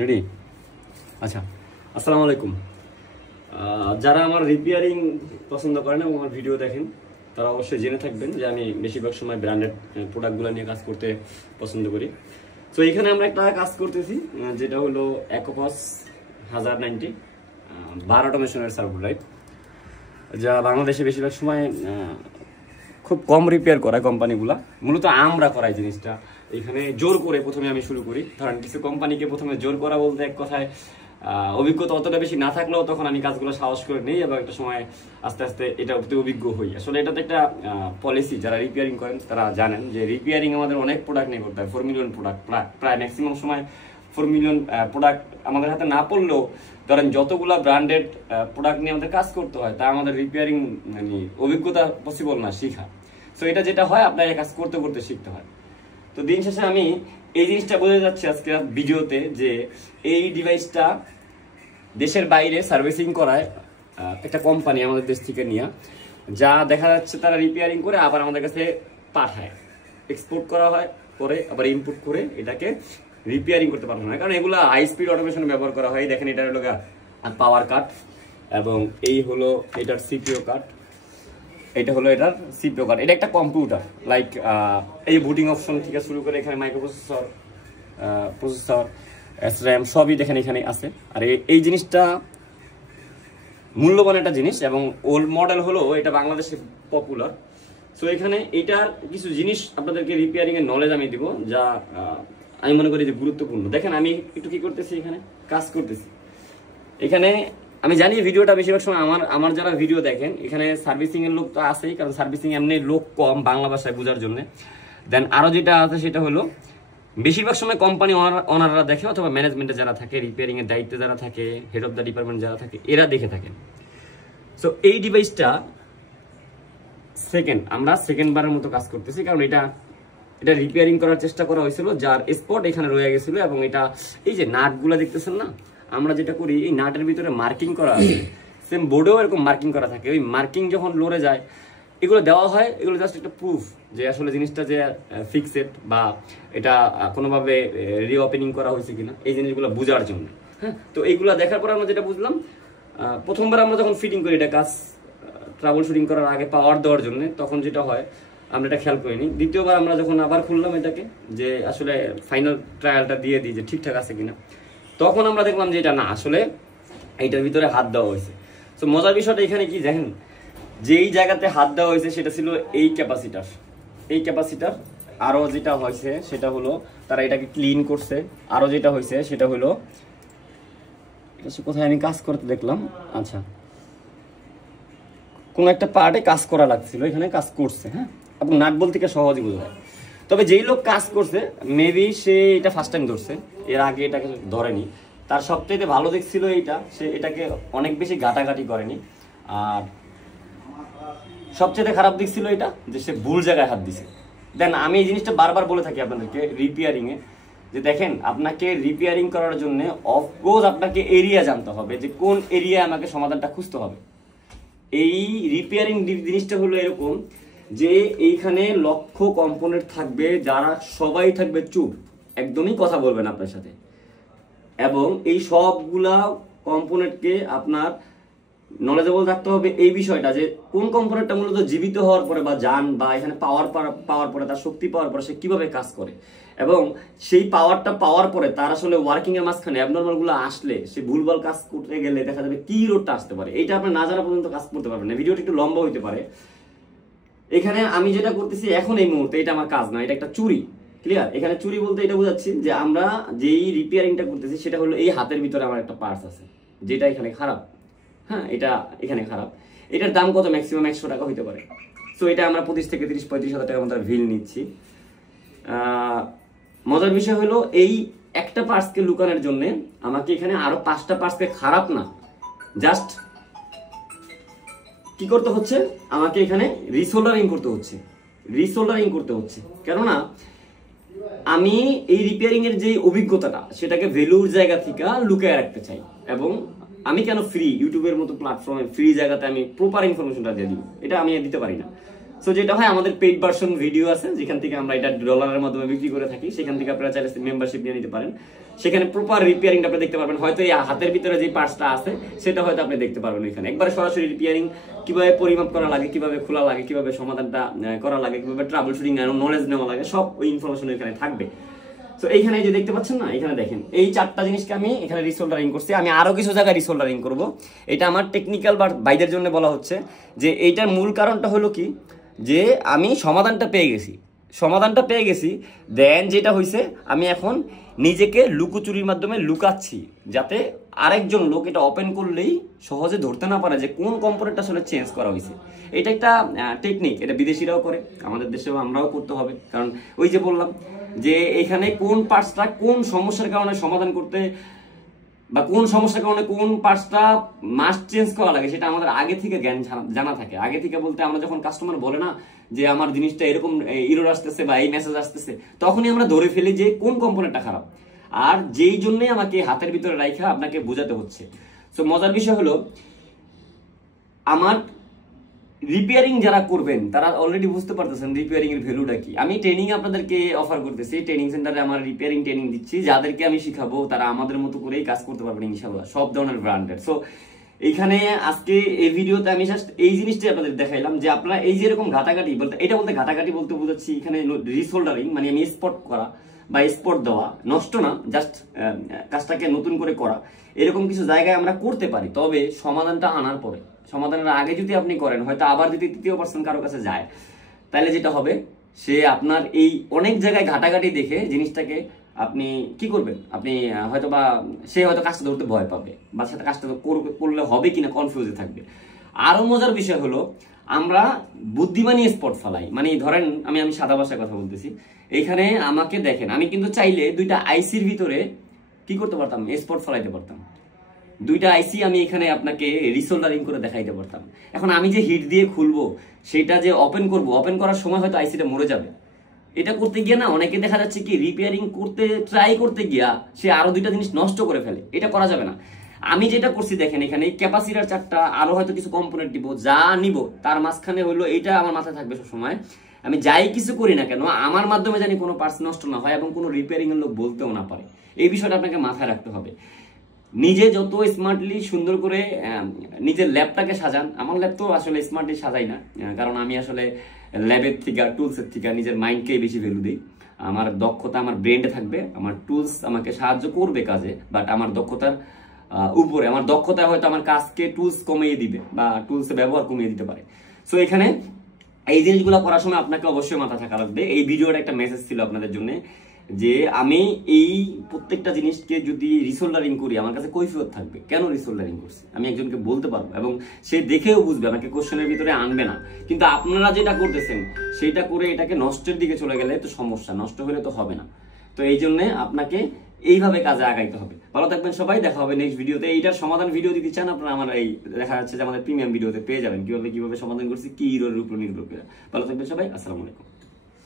Ready? আচ্ছা, আসসালামু আলাইকুম। যারা আমার রিপেয়ারিং পছন্দ করেন এবং আমার ভিডিও দেখেন তারা অবশ্যই জেনে থাকবেন যে আমি বেশিরভাগ সময় ব্র্যান্ডেড প্রোডাক্টগুলো নিয়ে কাজ করতে পছন্দ করি। তো এখানে আমরা একটা কাজ করতেছি যেটা হলো অ্যাকোপাস 1090 বার অটোমেশনের সার্ভো ড্রাইভ, যা বাংলাদেশে বেশিরভাগ সময় খুব কম রিপেয়ার করায় কোম্পানিগুলা, মূলত আমরা করাই জিনিসটা। এখানে জোর করে প্রথমে আমি শুরু করি, কারণ কিছু কোম্পানিকে প্রথমে জোর করা বলতে এক কথায় অভিজ্ঞতা অতটা বেশি না থাকলেও তখন আমি কাজগুলো সাহস করে নিই এবং একটা সময় আস্তে আস্তে এটা প্রতি অভিজ্ঞ হই। আসলে এটা তো একটা পলিসি, যারা রিপেয়ারিং করেন তারা জানেন যে রিপেয়ারিং আমাদের অনেক প্রোডাক্ট নিয়ে করতে হয়। 4 মিলিয়ন প্রোডাক্ট, প্রায় ম্যাক্সিমাম সময় 4 মিলিয়ন প্রোডাক্ট আমাদের হাতে না পড়লেও ধরেন যতগুলো ব্র্যান্ডেড প্রোডাক্ট নিয়ে আমাদের কাজ করতে হয় তা আমাদের রিপেয়ারিং মানে অভিজ্ঞতা পসিবল না শেখা। সো এটা যেটা হয় আপনাকে কাজ করতে করতে শিখতে হয়। তো দিন শেষে আমি এই জিনিসটা বোঝা যাচ্ছে আজকে ভিডিওতে যে এই ডিভাইসটা দেশের বাইরে সার্ভিসিং করায় একটা কোম্পানি আমাদের দেশ থেকে নিয়ে, যা দেখা যাচ্ছে তারা রিপেয়ারিং করে আবার আমাদের কাছে পাঠায়, এক্সপোর্ট করা হয়, করে আবার ইনপুট করে এটাকে রিপেয়ারিং করতে পারবো না, কারণ এগুলো হাই স্পিড অটোমেশন ব্যবহার করা হয়। দেখেন এটা হলো পাওয়ার কাট এবং এই হলো এটার সিপিইউ কাট, এটা হলো এটার সিপিইউ কার্ড। এটা একটা কম্পিউটার লাইক এই বুটিং অপশন থেকে শুরু করে এখানে মাইক্রোপ্রসেসর, প্রসেসর, SRAM সবই দেখেন এখানে আছে। আর এই জিনিসটা মূল্যবান একটা জিনিস এবং ওল্ড মডেল হলো এটা বাংলাদেশে পপুলার। সো এখানে এটার কিছু জিনিস আপনাদেরকে রিপেয়ারিং এর নলেজ আমি দিব, যা আমি মনে করি যে গুরুত্বপূর্ণ। দেখেন আমি একটু কি করতেছি, এখানে কাজ করতেছি। এখানে আমি জানি ভিডিওটা বেশিরভাগ সময় আমার যারা ভিডিও দেখেন এখানে সার্ভিসিং এর লোক তো আছেই, কারণ সার্ভিসিং এমনি লোক কম বাংলা ভাষায় বোঝার জন্য। দেন আরো যেটা আছে সেটা হলো বেশিরভাগ সময় কোম্পানি ওনাররা দেখে অথবা ম্যানেজমেন্টে যারা থাকে, রিপেয়ারিং এর দায়িত্বে যারা থাকে, হেড অফ দ্য ডিপার্টমেন্ট যারা থাকে, এরা দেখে থাকেন। সো এই ডিভাইসটা আমরা সেকেন্ড বারের মতো কাজ করতেছি, কারণ এটা রিপেয়ারিং করার চেষ্টা করা হয়েছিল, যার স্পট এখানে রয়ে গেছিল। এবং এটা এই যে নাটগুলা দেখতেছেন না, আমরা যেটা করি এই নাটের ভিতরে মার্কিং করা আছে, সেম বোর্ডেও এরকম মার্কিং করা থাকে। ওই মার্কিং যখন লড়ে যায় এগুলো দেওয়া হয়, এগুলো জাস্ট একটা প্রুফ যে আসলে জিনিসটা যে ফিক্সড বা এটা কোনোভাবে রিওপেনিং করা হয়েছে কিনা, এই জিনিসগুলো বোঝার জন্য। হ্যাঁ, তো এইগুলো দেখার পর আমরা যেটা বুঝলাম, প্রথমবার আমরা যখন ফিটিং করি এটা কাজ ট্রাবল শুটিং করার আগে পাওয়ার দেওয়ার জন্য, তখন যেটা হয় আমরা এটা খেয়াল করিনি। দ্বিতীয়বার আমরা যখন আবার খুললাম এটাকে যে আসলে ফাইনাল ট্রায়ালটা দিয়ে দিই যে ঠিকঠাক আছে কিনা, তখন আমরা দেখলাম যে এটা না, আসলে এইটার ভিতরে হাত দেওয়া হয়েছে। তো মজার বিষয়টা এখানে কি দেখেন, যেই জায়গাতে হাত দেওয়া হয়েছে সেটা ছিল এই ক্যাপাসিটার। আরো যেটা হয়েছে সেটা হলো তারা এটাকে ক্লিন করছে। আরো যেটা হয়েছে সেটা হলো কোথায় আমি কাজ করতে দেখলাম, আচ্ছা কোন একটা পার্টে কাজ করা লাগছিল, এখানে কাজ করছে। হ্যাঁ, এবং নাট বল থেকে সহজে বোঝা যায়। তবে যেই লোক কাজ করছে মেবি সে এটা ফার্স্ট টাইম ধরছে, এর আগে এটাকে ধরেনি। তার সবচেয়ে ভালো দিক ছিল এইটা, সে এটাকে অনেক বেশি ঘাটাঘাটি করেনি। আর সবচেয়ে খারাপ দিক ছিল এটা যে সে ভুল জায়গায় হাত দিছে। দেন আমি এই জিনিসটা বারবার বলে থাকি আপনাদেরকে রিপেয়ারিং এ, যে দেখেন আপনাকে রিপেয়ারিং করার জন্য অফকোর্স আপনাকে এরিয়া জানতে হবে, যে কোন এরিয়ায় আমাকে সমাধানটা খুঁজতে হবে। এই রিপেয়ারিং জিনিসটা হলো এরকম যে এইখানে লক্ষ কম্পোনেন্ট থাকবে, যারা সবাই থাকবে চুপ, একদমই কথা বলবেন আপনার সাথে। এবং এই সবগুলা কম্পোনেন্টকে আপনার নলেজেবল থাকতে হবে এই বিষয়টা যে কোন কম্পোনেন্টটা মূলত জীবিত হওয়ার পরে বা যান বা এখানে পাওয়ার পরে, তার শক্তি পাওয়ার পরে সে কিভাবে কাজ করে, এবং সেই পাওয়ারটা পাওয়ার পরে তার আসলে ওয়ার্কিং এর মাঝখানে অ্যাবনর্মাল গুলো আসলে সে ভুলভাল কাজ করতে গেলে দেখা যাবে কি রোডটা আসতে পারে। এটা আপনি না জানা পর্যন্ত কাজ করতে পারবেন না। ভিডিওটা একটু লম্বা হইতে পারে। এখানে আমি যেটা করতেছি এখন এই মুহূর্তে, এটা আমার কাজ না, এটা একটা চুরি। ক্লিয়ার? এখানে চুরি বলতে এটা বোঝাচ্ছি যে আমরা যেই রিপেয়ারিংটা করতেছি সেটা হলো এই হাতের ভিতরে আমার একটা পার্টস আছে যেটা এখানে খারাপ। হ্যাঁ, এটা এখানে খারাপ। এটার দাম কত? ম্যাক্সিমাম 100 টাকা হইতে পারে। সো এটা আমরা 25 থেকে 30-35 হাজার টাকার মতো ভিল নিচ্ছি। মজার বিষয় হলো এই একটা পার্টসকে লুকানোর জন্য আমাকে এখানে আরো 5টা পার্টসকে খারাপ না, জাস্ট কি করতে হচ্ছে, আমাকে এখানে রিসোল্ডারিং করতে হচ্ছে। কেননা আমি এই রিপেয়ারিং এর যে অভিজ্ঞতাটা সেটাকে ভ্যালুর জায়গা থেকে লুকিয়ে রাখতে চাই। এবং আমি কেন ইউটিউবের মতো প্ল্যাটফর্মে ফ্রি জায়গাতে আমি প্রপার ইনফরমেশনটা দিয়ে দিব, এটা আমি দিতে পারি না। সো যেটা হয় আমাদের পেইড ভার্সন ভিডিও আছে যেখান থেকে আমরা এটা ডলারের মাধ্যমে বিক্রি করে থাকি, সেখান থেকে আপনারা চাইলে মেম্বারশিপ নিয়ে নিতে পারেন। সেখানে প্রপার রিপেয়ারিংটা আপনি দেখতে পারবেন। হয়তো এই হাতের ভিতরে যে পার্টসটা আছে সেটা হয়তো আপনি দেখতে পারবেন এখানে একবারে সরাসরি রিপেয়ারিং, কিভাবে পরিমাপ করা লাগে, কিভাবে খোলা লাগে, কিভাবে সমাধানটা করা লাগে, কিভাবে ট্রাবল শুটিং নলেজ নেওয়া লাগে, সব ওই ইনফরমেশন এখানে থাকবে। তো এইখানে যে দেখতে পাচ্ছেন না, এখানে দেখেন এই 4টা জিনিসকে আমি এখানে রিসোল্ডারিং করছি। আমি আরো কিছু জায়গায় রিসোল্ডারিং করব। এটা আমার টেকনিক্যাল বা বাইদের জন্য বলা হচ্ছে যে এইটার মূল কারণটা হলো কি, যে আমি সমাধানটা পেয়ে গেছি, দেন যেটা হয়েছে আমি এখন নিজেকে লুকোচুরির মাধ্যমে লুকাচ্ছি, যাতে আরেকজন লোক এটা ওপেন করলেই সহজে ধরতে না পারে যে কোন কম্পোনেন্টটা আসলে চেঞ্জ করা হয়েছে। এটা একটা টেকনিক, এটা বিদেশিরাও করে, আমাদের দেশেও আমরাও করতে হবে। কারণ ওই যে বললাম যে এখানে কোন পার্টসটা কোন সমস্যার কারণে সমাধান করতে, বা কোন সমস্যার কারণে কোন পার্টসটা মাস্ট চেঞ্জ করা লাগে, সেটা আমাদের আগে থেকে জ্ঞান জানা থাকে। আগে থেকে বলতে আমরা যখন কাস্টমার বলে না যে আমার জিনিসটা এরকম এরর আসতেছে বা এই মেসেজ আসতেছে, তখনই আমরা ধরে ফেলি যে কোন কম্পোনেন্টটা খারাপ, আর যেই জন্যই আমাকে হাতের ভিতরে রাখা আপনাকে বোঝাতে হচ্ছে। সো মজার বিষয় হলো, আমার রিপেয়ারিং যারা করবেন তারা অলরেডি বুঝতে পারতেছেন রিপেয়ারিং এর ভ্যালুটা কি। আমি ট্রেনিং আপনাদেরকে অফার করতেছি, ট্রেনিং সেন্টারে আমার রিপেয়ারিং ট্রেনিং দিচ্ছি, যাদেরকে আমি শিখাবো তারা আমাদের মতো করেই কাজ করতে পারবেন ইনশাআল্লাহ, সব ধরনের ব্র্যান্ডের। সো এইখানে আজকে এই ভিডিওতে আমি জাস্ট এই জিনিসটাই আপনাদের দেখাইলাম যে আপনারা এই যে এরকম ঘাটাঘাটি বলতে, এটা বলতে ঘাটাঘাটি বলতে বোঝাচ্ছি এখানে রিসোল্ডারিং, মানে আমি স্পট করা বা স্পট দেওয়া, নষ্ট না, জাস্ট কাজটাকে নতুন করে করা, এরকম কিছু জায়গায় আমরা করতে পারি। তবে সমাধানটা আনার পরে, সমাধানের আগে যদি আপনি করেন, হয়তো আবার যদি তৃতীয় পার্সন কারো কাছে যায়, তাহলে যেটা হবে সে আপনার এই অনেক জায়গায় ঘাটাঘাটি দেখে জিনিসটাকে আপনি কি করবেন, আপনি হয়তো বা সে হয়তো কাজটা ধরতে ভয় পাবে, বা সেটা কাজটা করলে হবে কিনা কনফিউজে থাকবে। আরো মজার বিষয় হলো, আমরা বুদ্ধিমানী স্পট ফালাই, মানে ধরেন আমি সাদা ভাষায় কথা বলতেছি, এইখানে আমাকে দেখেন, আমি কিন্তু চাইলে 2টা আইসির ভিতরে কি করতে পারতাম, স্পট ফালাইতে পারতাম। 2টা আইসি আমি এখানে আপনাকে রিসোল্ডারিং করে দেখাইতে পারতাম। এখন আমি যে হিট দিয়ে খুলবো, সেটা যে ওপেন করবো, ওপেন করার সময় হয়তো আইসিটা মরে যাবে। এটা করতে গিয়ে না অনেকে দেখা যাচ্ছে কি রিপেয়ারিং করতে ট্রাই করতে গিয়া সে আরো 2টা জিনিস নষ্ট করে ফেলে। এটা করা যাবে না। আমি যেটা করছি দেখেন, এখানে ক্যাপাসিটার 4টা, আরো হয়তো কিছু কম্পোনেন্ট দিব, যা নিব তার মাঝখানে হলো এইটা আমার মাথায় থাকবে সবসময়, আমি যাই কিছু করি না কেন আমার মাধ্যমে জানি কোনো পার্টস নষ্ট না হয় এবং কোনো রিপেয়ারিং এর লোক বলতেও না পারে। এই বিষয়টা আপনাকে মাথায় রাখতে হবে। নিজে যত স্মার্টলি সুন্দর করে নিজের ল্যাবটাকে সাজান, আমার ল্যাব তো আসলে স্মার্টলি সাজাই না, কারণ আমি আসলে ল্যাবের থেকে টুলসের থেকে নিজের মাইন্ডকেই বেশি ভ্যালু দিই। আমার দক্ষতা আমার ব্রেনে থাকবে, আমার টুলস আমাকে সাহায্য করবে কাজে, বাট আমার দক্ষতার উপরে, আমার দক্ষতা হয়তো আমার কাজকে টুলস কমিয়ে দিবে বা টুলসের ব্যবহার কমিয়ে দিতে পারে। সো এখানে এই জিনিসগুলো করার সময় আপনাকে অবশ্যই মাথা থাকা লাগবে। এই ভিডিওটা একটা মেসেজ ছিল আপনাদের জন্য, যে আমি এই প্রত্যেকটা জিনিসকে যদি রিসোল্ডারিং করি আমার কাছে কৈফিয়ত থাকবে, কেন রিসোল্ডারিং করছি আমি একজনকে বলতে পারবো এবং সে দেখেও বুঝবে, আমাকে কোশ্চেনের ভিতরে আনবে না। কিন্তু আপনারা যেটা করতেছেন সেটা করে এটাকে নষ্টের দিকে চলে গেলে তো সমস্যা, নষ্ট হলে তো হবে না। তো এই জন্য আপনাকে এইভাবে কাজে আগাইতে হবে। ভালো থাকবেন সবাই, দেখা হবে নেক্সট ভিডিওতে। এইটার সমাধান ভিডিও দিতে চান আপনারা, আমার এই দেখা যাচ্ছে যে আমাদের প্রিমিয়াম ভিডিওতে পেয়ে যাবেন, কিভাবে সমাধান করছি, কি এররের উপর নির্ভর করে। ভালো থাকবেন সবাই, আসসালামু আলাইকুম।